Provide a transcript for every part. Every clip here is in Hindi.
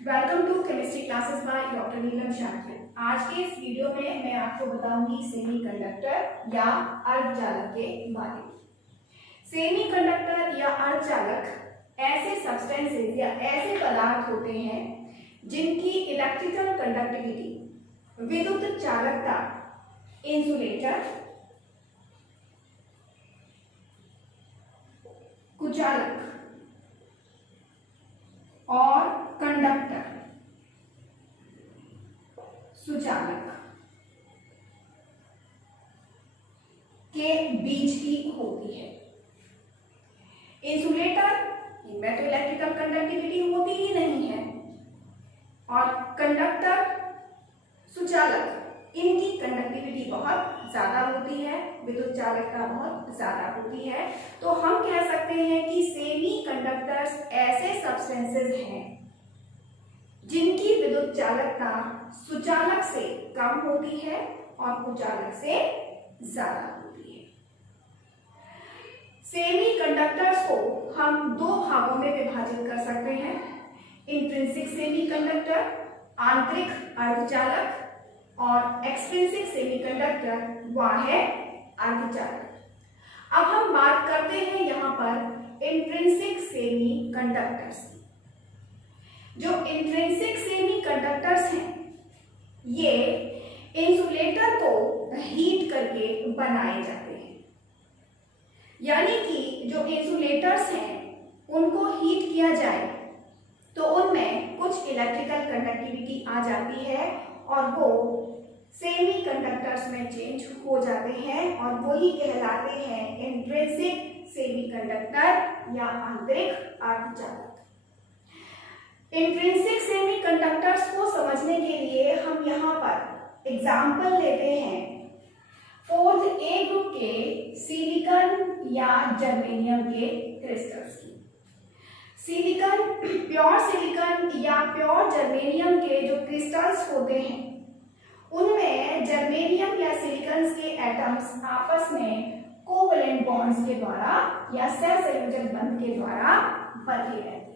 Welcome to chemistry classes by doctor Neelam Shakya. आज के इस वीडियो में मैं आपको बताऊंगी सेमीकंडक्टर या अर्धचालक के बारे में। सेमीकंडक्टर या अर्धचालक ऐसे सब्सटेंसेस या ऐसे पदार्थ होते हैं जिनकी इलेक्ट्रिकल कंडक्टिविटी, विद्युत चालकता, इंसुलेटर, कुचालक और कंडक्टर, सुचालक के बीच की होती है। इंसुलेटर इनमें तो इलेक्ट्रिकल कंडक्टिविटी होती ही नहीं है और कंडक्टर, सुचालक इनकी कंडक्टिविटी बहुत ज्यादा होती है, विद्युत चालकता बहुत ज्यादा होती है। तो हम कह सकते हैं कि सेमी कंडक्टर्स ऐसे सब्सटेंसेस हैं जिनकी विद्युत चालकता सुचालक से कम होती है और कुचालक से ज्यादा होती है। सेमी कंडक्टर्स को हम दो भागों में विभाजित कर सकते हैं। इंट्रिंसिक सेमी कंडक्टर, आंतरिक अर्धचालक, और एक्सट्रिंसिक सेमीकंडक्टर वह है अर्धचालक। अब हम बात करते हैं यहाँ पर इंट्रिंसिक सेमीकंडक्टर्स। जो इंट्रिंसिक सेमीकंडक्टर्स हैं ये इंसुलेटर को हीट करके बनाए जाते हैं, यानी कि जो इंसुलेटर्स हैं उनको हीट किया जाए तो उनमें कुछ इलेक्ट्रिकल कंडक्टिविटी आ जाती है और वो सेमीकंडक्टर्स में चेंज हो जाते हैं और वही कहलाते हैं इंट्रिंसिक सेमीकंडक्टर या आंतरिक अर्धचालक। इंट्रिंसिक सेमीकंडक्टर्स को समझने के लिए हम यहाँ पर एग्जाम्पल लेते हैं 4th A ग्रुप के सिलिकॉन या जर्मेनियम के क्रिस्टल्स की। सिलिकॉन, प्योर सिलिकॉन या प्योर जर्मेनियम के जो क्रिस्टल्स होते हैं उनमें जर्मेनियम या सिलिकॉन के एटम्स आपस में कोवैलेंट बॉन्ड्स के द्वारा या सहसंयोजक बंध के द्वारा बंधे रहते हैं।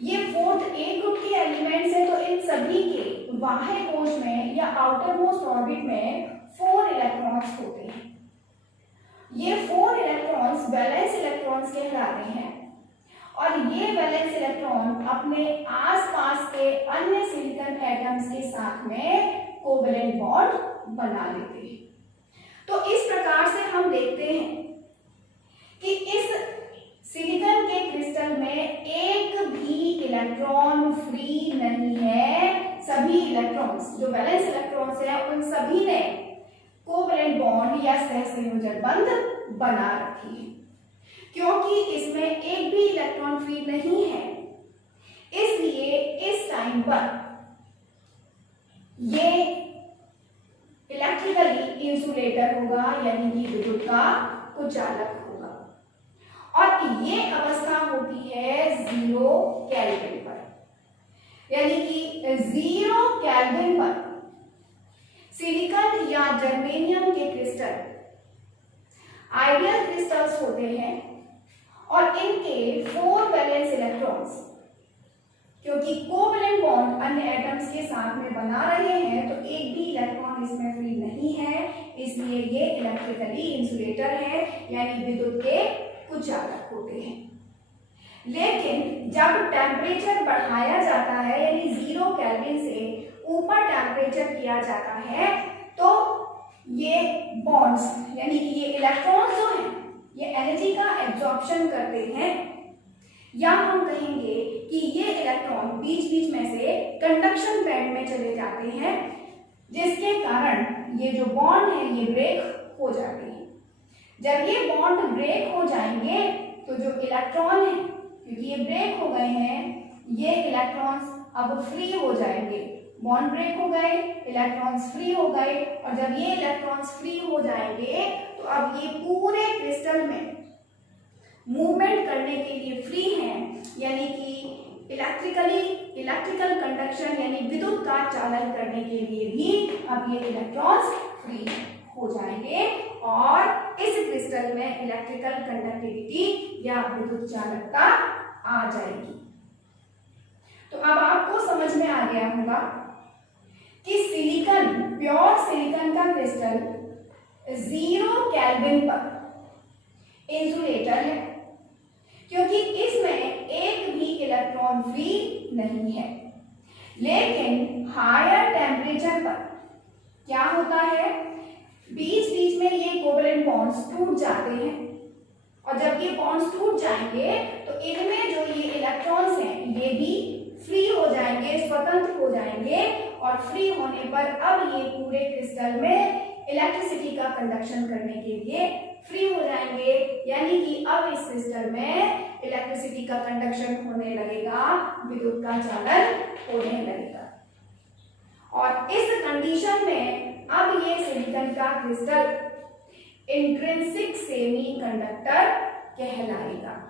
ये 4th A ग्रुप के एलिमेंट्स हैं, तो इन सभी के बाह्य कोश में या आउटर मोस्ट ऑर्बिट में 4 इलेक्ट्रॉन्स होते हैं। ये 4 इलेक्ट्रॉन्स वैलेंस इलेक्ट्रॉन्स कहलाते हैं और ये वैलेंस इलेक्ट्रॉन अपने आसपास के अन्य सिलिकॉन एटम्स के साथ में कोवैलेंट बॉन्ड बना लेते हैं। तो इस प्रकार से हम देखते हैं कि इस सिलिकॉन के क्रिस्टल में एक भी इलेक्ट्रॉन फ्री नहीं है। सभी इलेक्ट्रॉन्स जो वैलेंस इलेक्ट्रॉन्स हैं उन सभी ने कोवैलेंट बॉन्ड या सहसंयोजक बंध बना रखी है। क्योंकि इसमें एक भी इलेक्ट्रॉन फ्री नहीं है, इसलिए इस टाइम पर ये इलेक्ट्रिकली इंसुलेटर होगा, यानी कि विद्युत का कुचालक होगा। और ये अवस्था होती है 0 केल्विन पर, यानी कि 0 केल्विन पर सिलिकॉन या जर्मेनियम के क्रिस्टल आइडियल क्रिस्टल्स होते हैं और इनके 4 वैलेंस इलेक्ट्रॉन्स, क्योंकि कोवैलेंट बॉन्ड अन्य एटम्स के साथ में बना रहे हैं तो एक भी इलेक्ट्रॉन इसमें फ्री नहीं है, इसलिए ये इलेक्ट्रिकली इंसुलेटर है, यानी विद्युत के कुचालक होते हैं। लेकिन जब टेम्परेचर बढ़ाया जाता है, यानी 0 केल्विन से ऊपर टेम्परेचर किया जाता है, तो ये बॉन्ड्स यानी कि ये इलेक्ट्रॉन्स जो हैं ये एनर्जी का एब्जॉर्प्शन करते हैं, या हम कहेंगे कि ये इलेक्ट्रॉन बीच बीच में से कंडक्शन बैंड में चले जाते हैं, जिसके कारण ये जो बॉन्ड है ये ब्रेक हो जाते हैं। जब ये बॉन्ड ब्रेक हो जाएंगे तो जो इलेक्ट्रॉन है, क्योंकि ये ब्रेक हो गए हैं, ये इलेक्ट्रॉन्स अब फ्री हो जाएंगे। बॉन्ड ब्रेक हो गए, इलेक्ट्रॉन्स फ्री हो गए, और जब ये इलेक्ट्रॉन्स फ्री हो जाएंगे तो अब ये पूरे क्रिस्टल में मूवमेंट करने के लिए फ्री हैं, यानी कि इलेक्ट्रिकल कंडक्शन यानी विद्युत का चालन करने के लिए भी अब ये इलेक्ट्रॉन्स फ्री हो जाएंगे और इस क्रिस्टल में इलेक्ट्रिकल कंडक्टिविटी या विद्युत चालकता आ जाएगी। तो अब आपको समझ में आ गया होगा कि सिलिकॉन, प्योर सिलिकॉन का क्रिस्टल 0 केल्विन पर इंसुलेटर है, क्योंकि इसमें एक भी इलेक्ट्रॉन फ्री नहीं है। लेकिन हायर टेम्परेचर पर क्या होता है, बीच बीच में ये कोवलेंट बॉन्ड्स टूट जाते हैं, और जब ये बॉन्ड्स टूट जाएंगे तो इनमें जो ये इलेक्ट्रॉन्स हैं ये भी फ्री हो जाएंगे, स्वतंत्र हो जाएंगे, और फ्री होने पर अब ये पूरे क्रिस्टल में इलेक्ट्रिसिटी का कंडक्शन करने के लिए फ्री हो जाएंगे। यानी कि अब इस क्रिस्टल में इलेक्ट्रिसिटी का कंडक्शन होने लगेगा, विद्युत का चालन होने लगेगा। और इस कंडीशन में अब ये सिलिकॉन का क्रिस्टल इंट्रिंसिक सेमीकंडक्टर कहलाएगा।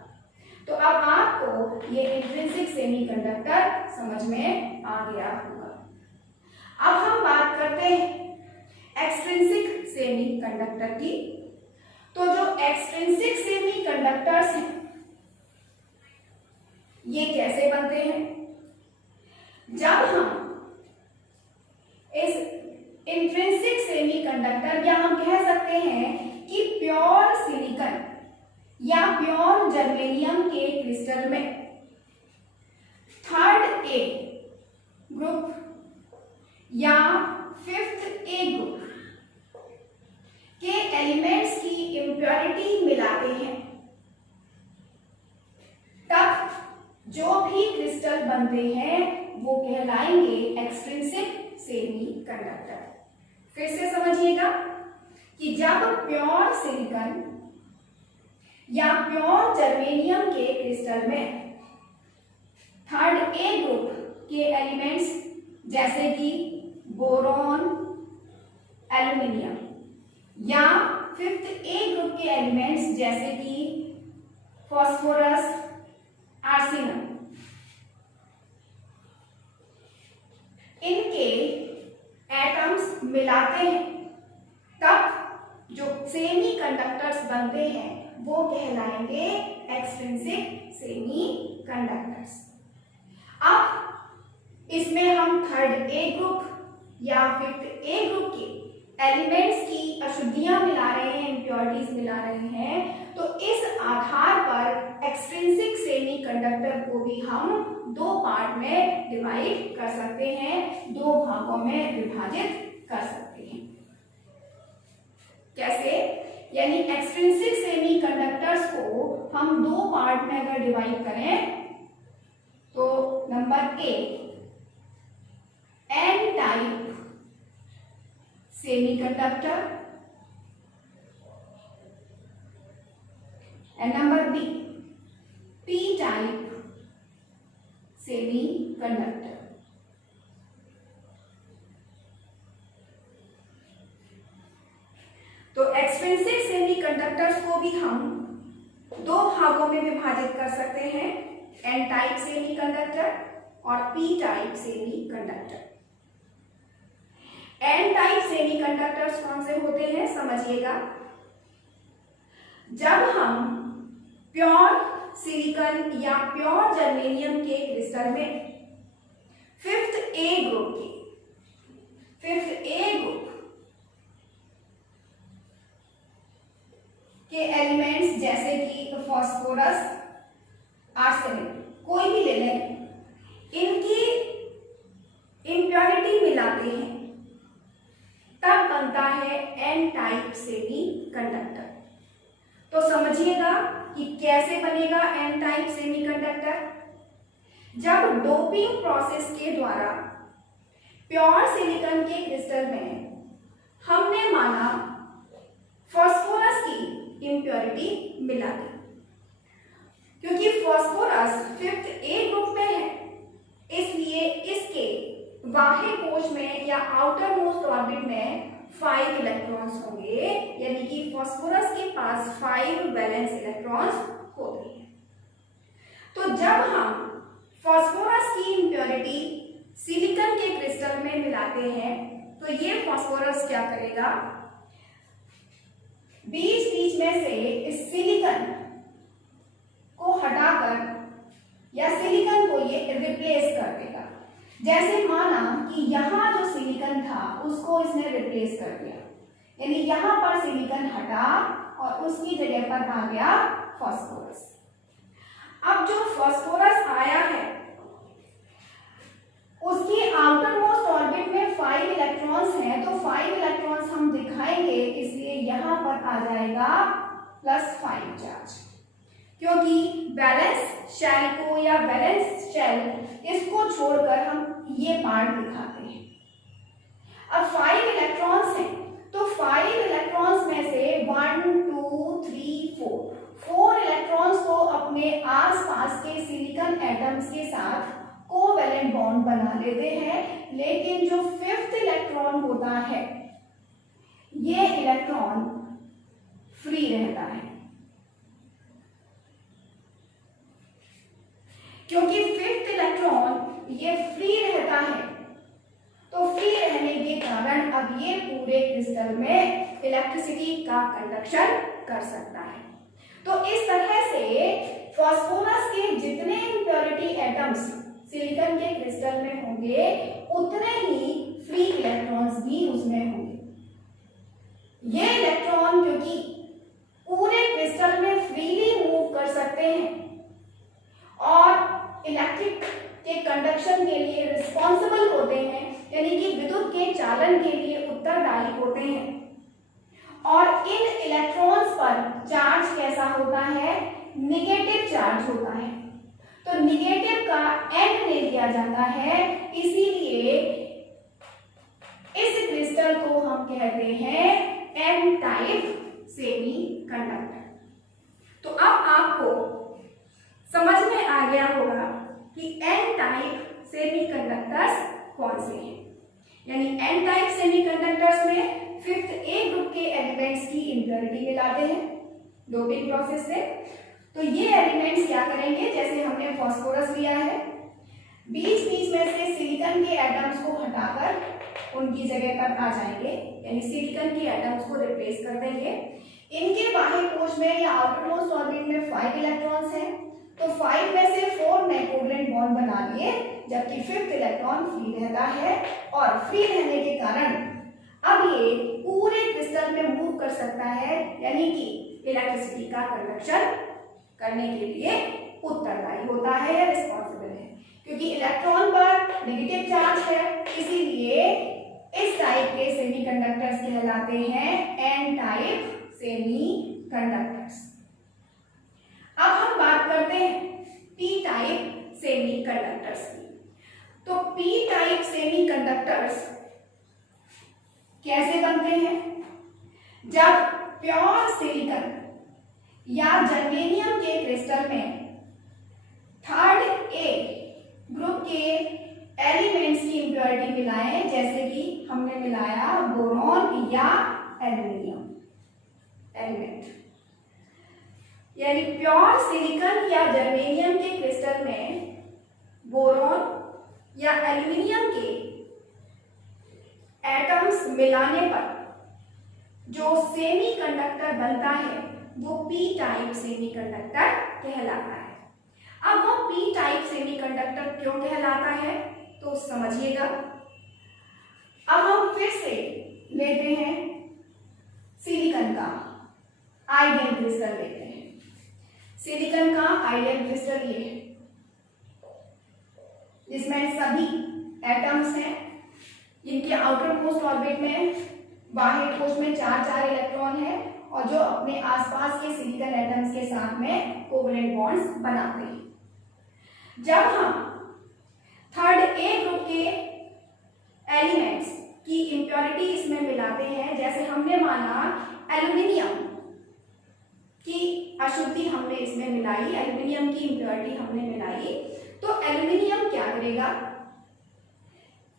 तो अब आपको ये इंट्रिंसिक सेमीकंडक्टर समझ में आ गया होगा। अब हम बात करते हैं एक्सट्रिंसिक सेमीकंडक्टर की। तो जो एक्सट्रिंसिक सेमीकंडक्टर्स हैं ये कैसे बनते हैं? जब हम इस इंट्रिंसिक सेमीकंडक्टर, या हम कह सकते हैं कि प्योर सिलिकॉन या प्योर जर्मेनियम के क्रिस्टल में 3rd A ग्रुप या 5th A ग्रुप के एलिमेंट्स की इम्प्योरिटी मिलाते हैं, तब जो भी क्रिस्टल बनते हैं वो कहलाएंगे एक्सट्रिंसिक सेमीकंडक्टर। फिर से समझिएगा कि जब प्योर सिलिकॉन या प्योर जर्मेनियम के क्रिस्टल में 3rd A ग्रुप के एलिमेंट्स जैसे कि बोरॉन, एल्यूमिनियम, या 5th A ग्रुप के एलिमेंट्स जैसे कि फास्फोरस, आर्सेनम, इनके एटम्स मिलाते हैं, तब जो सेमीकंडक्टर्स बनते हैं वो कहलाएंगे एक्सट्रिंसिक सेमीकंडक्टर्स। अब इसमें हम 3rd A ग्रुप या 5th A ग्रुप के एलिमेंट्स की अशुद्धियां मिला रहे हैं, इम्प्योरिटीज मिला रहे हैं, तो इस आधार पर एक्सट्रिंसिक सेमीकंडक्टर को भी हम 2 पार्ट में डिवाइड कर सकते हैं, 2 भागों में विभाजित कर सकते हैं। कैसे? यानी एक्सट्रिंसिक सेमीकंडक्टर्स को हम 2 पार्ट में अगर डिवाइड करें तो number A N type semiconductor and number B P type semiconductor. तो एक्सट्रिंसिक सेमीकंडक्टर्स को भी हम 2 भागों में विभाजित कर सकते हैं, N टाइप सेमीकंडक्टर और P type semiconductor. N type semiconductors कौन से होते हैं समझिएगा। जब हम प्योर सिलिकॉन या प्योर जर्मेनियम के क्रिस्टल में 5th A ग्रुप के एलिमेंट्स जैसे कि फास्फोरस, आर्सेनिक, कोई भी ले लें, इनकी इम्प्योरिटी मिलाते हैं, तब बनता है N टाइप सेमीकंडक्टर। तो समझिएगा कि कैसे बनेगा N टाइप सेमीकंडक्टर। जब डोपिंग प्रोसेस के द्वारा प्योर सिलिकॉन के क्रिस्टल में हमने माना फास्फोरस की इम्प्योरिटी मिला दी, क्योंकि फास्फोरस 5th A ग्रुप में है, इसलिए इसके बाह्य कोश में या आउटर मोस्ट ऑर्बिट में 5 इलेक्ट्रॉन्स होंगे, यानी कि फास्फोरस के पास 5 वैलेंस इलेक्ट्रॉन्स होते हैं। तो जब हम फास्फोरस की इम्प्योरिटी सिलिकॉन के क्रिस्टल में मिलाते हैं तो ये फास्फोरस क्या करेगा, बीच बीच में से इस सिलिकॉन को हटाकर या सिलिकॉन को ये रिप्लेस कर देगा। जैसे माना कि यहाँ जो सिलिकॉन था उसको इसने रिप्लेस कर दिया, यानी यहाँ पर सिलिकॉन हटा और उसकी जगह पर आ गया फास्फोरस। अब जो फास्फोरस आया है उसकी आउटर मोस्ट ऑर्बिट में 5 इलेक्ट्रॉन्स हैं, तो 5 इलेक्ट्रॉन्स हम दिखाएंगे, इसलिए यहाँ पर आ जाएगा +5 चार्ज, क्योंकि बैलेंस शेल को या बैलेंस शेल इसको छोड़कर हम ये पार्ट दिखाते हैं। अब 5 इलेक्ट्रॉन्स हैं, तो 5 इलेक्ट्रॉन्स में से 1 2 3 4 इलेक्ट्रॉन्स को अपने आसपास के सिलिकॉन एटम्स के साथ कोवैलेंट बॉन्ड बना लेते हैं, लेकिन जो 5th इलेक्ट्रॉन होता है ये इलेक्ट्रॉन फ्री रहता है, क्योंकि 5th इलेक्ट्रॉन ये फ्री रहता है, तो फ्री रहने के कारण अब ये पूरे क्रिस्टल में इलेक्ट्रिसिटी का कंडक्शन कर सकता है। तो इस तरह से फास्फोरस के जितने इम्प्योरिटी एटम्स सिलिकॉन के क्रिस्टल में होंगे उतने ही फ्री इलेक्ट्रॉन्स भी उसमें होंगे। ये इलेक्ट्रॉन क्योंकि पूरे क्रिस्टल में फ्रीली मूव कर सकते हैं और इलेक्ट्रिक के कंडक्शन के लिए रिस्पॉन्सिबल होते हैं, यानी कि विद्युत के चालन के लिए उत्तरदायी होते हैं, और इन इलेक्ट्रॉन्स पर चार्ज कैसा होता है, निगेटिव चार्ज होता है, तो निगेटिव का एंड ले लिया जाता है, इसीलिए इस क्रिस्टल को हम कहते हैं एन टाइप सेमीकंडक्टर। तो अब आपको समझ में आ गया होगा कि एन टाइप सेमीकंडक्टर्स कौन से हैं, यानी एन टाइप सेमीकंडक्टर्स में 5th A ग्रुप के एलिमेंट्स की इम्प्योरिटी मिलाते हैं डोपिंग प्रोसेस से। तो ये एलिमेंट्स क्या करेंगे, जैसे हमने फास्फोरस लिया है, बीच बीच में से सिलिकॉन के एटम्स को हटाकर उनकी जगह पर आ जाएंगे, यानी सिलिकॉन के एटम्स को रिप्लेस कर देंगे। इनके बाह्य कोश में या आउटर मोस्ट ऑर्बिट में 5 इलेक्ट्रॉन्स हैं, तो 5 में से 4 ने कोवैलेंट बॉन्ड बना लिए, जबकि 5th इलेक्ट्रॉन फ्री रहता है, और फ्री रहने के कारण अब ये पूरे क्रिस्टल में मूव कर सकता है, यानी कि इलेक्ट्रिसिटी का कंडक्शन करने के लिए उत्तरदायी होता है या रिस्पॉन्सिबल है। क्योंकि इलेक्ट्रॉन पर नेगेटिव चार्ज है, इसीलिए इस टाइप के सेमीकंडक्टर्स कहलाते हैं एन टाइप सेमीकंडक्टर्स। अब हम बात करते हैं पी टाइप सेमीकंडक्टर्स की। तो पी टाइप सेमीकंडक्टर्स कैसे बनते हैं, जब प्योर सिलिकॉन या जर्मेनियम के क्रिस्टल में 3rd A ग्रुप के एलिमेंट्स की इम्प्योरिटी मिलाएं, जैसे कि हमने मिलाया बोरॉन या एल्युमिनियम एलिमेंट, यानी प्योर सिलिकॉन या जर्मेनियम के क्रिस्टल में बोरॉन या एल्युमिनियम के एटम्स मिलाने पर जो सेमीकंडक्टर बनता है वो पी टाइप सेमीकंडक्टर कहलाता है। अब वो पी टाइप सेमीकंडक्टर क्यों कहलाता है तो समझिएगा। अब हम फिर से लेते हैं सिलिकॉन का आइडियल क्रिस्टल लेते हैं। सिलिकॉन का आइडियल क्रिस्टल ये है, जिसमें सभी एटम्स हैं, इनके आउटर मोस्ट ऑर्बिट में बाह्य कोश में 4 इलेक्ट्रॉन है, और जो अपने आसपास के सिलिकॉन एटम्स के साथ में कोवैलेंट बॉन्ड्स बनाते हैं। जब हम 3rd A ग्रुप के एलिमेंट्स की इम्प्योरिटी इसमें मिलाते हैं, जैसे हमने माना एल्युमिनियम की अशुद्धि हमने इसमें मिलाई, एल्युमिनियम की इम्प्योरिटी हमने मिलाई, तो एल्युमिनियम क्या करेगा,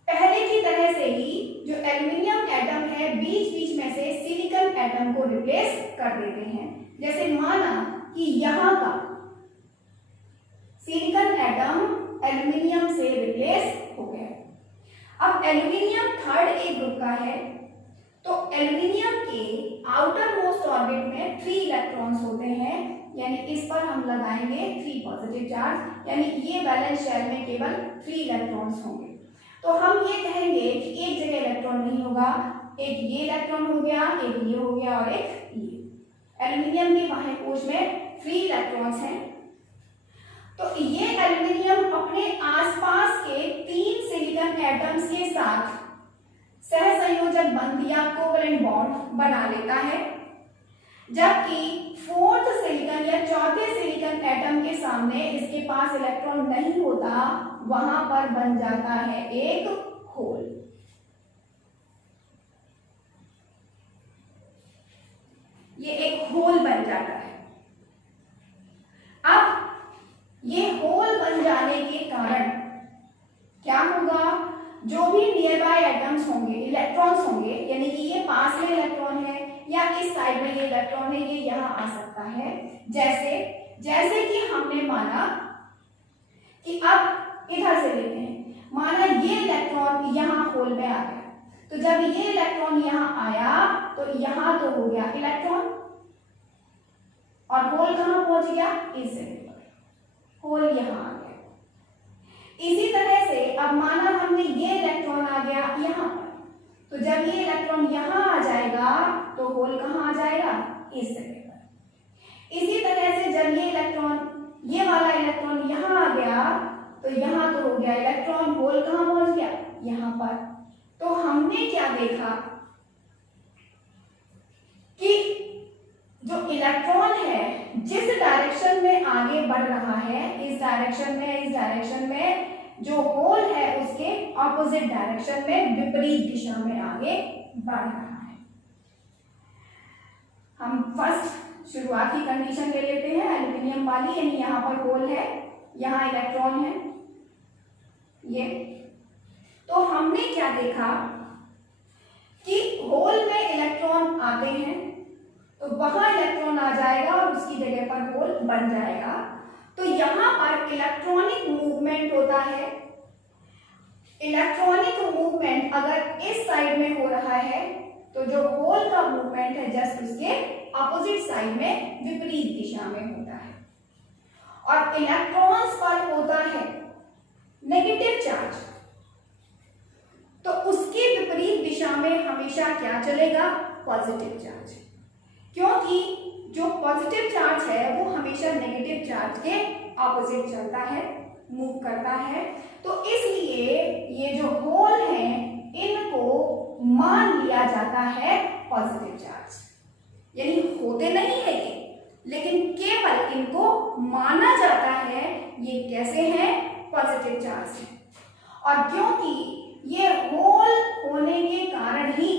पहले की तरह से ही जो एल्युमिनियम एटम है बीच बीच में से सिलिकॉन एटम को रिप्लेस कर देते हैं। जैसे माना कि यहाँ का सिलिकॉन एटम एल्युमिनियम से रिप्लेस हो गया। अब एल्युमिनियम 3rd A ग्रुप का है, तो एल्युमिनियम के आउटर मोस्ट ऑर्बिट में 3 इलेक्ट्रॉन्स होते हैं, यानी इस पर हम लगाएंगे 3 पॉजिटिव चार्ज, यानी ये वैलेंस शेल में केवल 3 इलेक्ट्रॉन्स होंगे। तो हम ये कहेंगे कि एक जगह इलेक्ट्रॉन नहीं होगा, एक ये इलेक्ट्रॉन हो गया, एक ये हो गया और एक ये। एल्यूमिनियम के बाह्य कोश में 3 इलेक्ट्रॉन्स हैं। तो ये एल्यूमिनियम अपने आसपास के 3 सिलिकॉन एटम्स के साथ सहसंयोजक बंध या कोवलेंट बॉन्ड बना लेता है, जबकि 4th सिलिकॉन या चौथे सिलिकॉन एटम के सामने इसके पास इलेक्ट्रॉन नहीं होता, वहां पर बन जाता है एक होल। ये एक होल बन जाता है। अब ये होल बन जाने के कारण क्या होगा, जो भी नियर बाय एटम्स होंगे, इलेक्ट्रॉन्स होंगे, यानी कि ये पास में इलेक्ट्रॉन है या इस साइड में ये इलेक्ट्रॉन है, ये यहां आ सकता है। जैसे कि हमने माना कि अब इधर से लेते हैं, माना ये इलेक्ट्रॉन यहां होल में आ गया, तो जब ये इलेक्ट्रॉन यहां आया तो यहां तो हो गया इलेक्ट्रॉन और होल कहां पहुंच गया, इस जगह पर, होल यहां आ गया। इसी तरह से अब माना हमने ये इलेक्ट्रॉन आ गया यहां पर, तो जब ये इलेक्ट्रॉन यहां आ जाएगा तो होल कहां आ जाएगा, इस जगह पर। इसी तरह से जब ये इलेक्ट्रॉन, ये वाला इलेक्ट्रॉन यहां आ गया तो यहां तो हो गया इलेक्ट्रॉन, होल कहां पहुंच गया, यहां पर। तो हमने क्या देखा कि जो इलेक्ट्रॉन है जिस डायरेक्शन में आगे बढ़ रहा है, इस डायरेक्शन में जो होल है उसके ऑपोजिट डायरेक्शन में, विपरीत दिशा में आगे बढ़ रहा है। हम फर्स्ट शुरुआती कंडीशन ले लेते हैं एल्यूमिनियम वाली, यानी यहां पर होल है, यहां इलेक्ट्रॉन है ये। तो हमने क्या देखा कि होल में इलेक्ट्रॉन आते हैं तो वहां इलेक्ट्रॉन आ जाएगा और उसकी जगह पर होल बन जाएगा। तो यहां पर इलेक्ट्रॉनिक मूवमेंट होता है। इलेक्ट्रॉनिक मूवमेंट अगर इस साइड में हो रहा है तो जो होल का मूवमेंट है जस्ट उसके अपोजिट साइड में, विपरीत दिशा में होता है। और इलेक्ट्रॉन्स पर होता है नेगेटिव चार्ज, तो उसके विपरीत दिशा में हमेशा क्या चलेगा, पॉजिटिव चार्ज, क्योंकि जो पॉजिटिव चार्ज है वो हमेशा नेगेटिव चार्ज के ऑपोजिट चलता है, मूव करता है। तो इसलिए ये जो होल हैं इनको मान लिया जाता है पॉजिटिव चार्ज, यानी होते नहीं है ये, लेकिन केवल इनको माना जाता है ये कैसे हैं, पॉजिटिव चार्ज है। और क्योंकि ये होल होने के कारण ही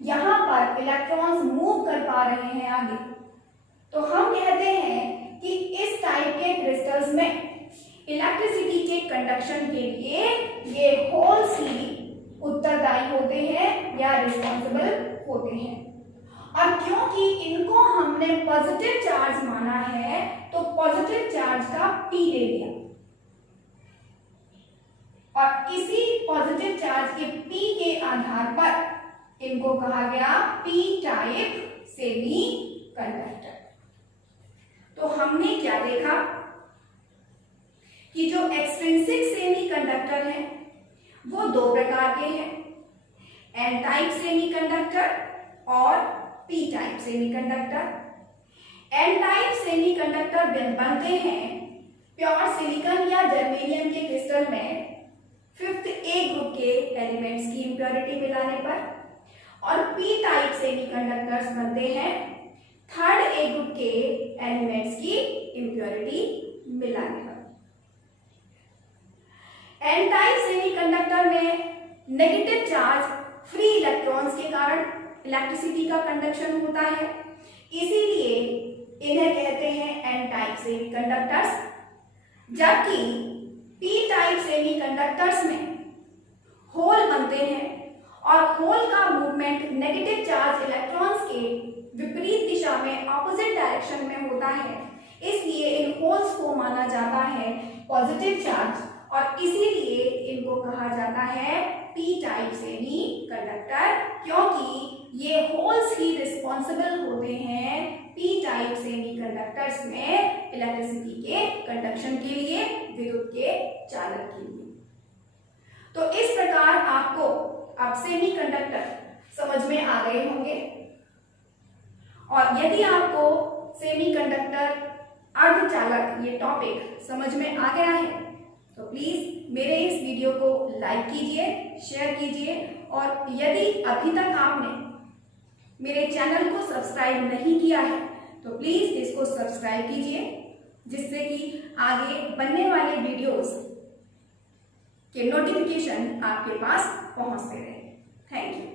यहां पर इलेक्ट्रॉन्स मूव कर पा रहे हैं आगे, तो हम कहते हैं कि इस टाइप के क्रिस्टल्स में इलेक्ट्रिसिटी के कंडक्शन के लिए ये होल्स ही उत्तरदायी होते हैं या रिस्पॉन्सिबल होते हैं। और क्योंकि इनको हमने पॉजिटिव चार्ज माना है तो पॉजिटिव चार्ज का P ले लिया, और इसी पॉजिटिव चार्ज के P के आधार पर इनको कहा गया P टाइप सेमी कंडक्टर। तो हमने क्या देखा कि जो एक्सट्रिंसिक सेमी कंडक्टर है वो 2 प्रकार के हैं, N टाइप सेमी कंडक्टर और P type semi conductor. N type semi conductor बनते हैं प्योर सिलिकॉन या जर्मेनियम के क्रिस्टल में 5th A ग्रुप के एलिमेंट्स की इंप्योरिटी मिलाने पर, और P टाइप सेमी कंडक्टर्स बनते हैं 3rd A ग्रुप के एलिमेंट्स की इंप्योरिटी मिलाने पर। N टाइप सेमी कंडक्टर में नेगेटिव चार्ज फ्री इलेक्ट्रॉन्स के कारण इलेक्ट्रिसिटी का कंडक्शन होता है, इसीलिए इन्हें कहते हैं N टाइप सेमी कंडक्टर्स। जबकि P टाइप सेमी कंडक्टर्स में होल बनते हैं और होल का मूवमेंट नेगेटिव चार्ज इलेक्ट्रॉन्स के विपरीत दिशा में ऑपोजिट डायरेक्शन में होता है, इसलिए इन होल्स को माना जाता है पॉजिटिव चार्ज और इसीलिए इनको कहा जाता है P टाइप सेमी कंडक्टर, क्योंकि ये होल्स ही रिस्पॉन्सिबल होते हैं पी टाइप सेमीकंडक्टर्स में इलेक्ट्रिसिटी के कंडक्शन के लिए, विद्युत के चालक के लिए। तो इस प्रकार आपको अब सेमीकंडक्टर समझ में आ गए होंगे। और यदि आपको सेमीकंडक्टर, अर्धचालक ये टॉपिक समझ में आ गया है तो प्लीज मेरे इस वीडियो को लाइक कीजिए, शेयर कीजिए, और यदि अभी तक आपने मेरे चैनल को सब्सक्राइब नहीं किया है तो प्लीज इसको सब्सक्राइब कीजिए, जिससे कि आगे बनने वाले वीडियोस के नोटिफिकेशन आपके पास पहुंचते रहे। Thank you.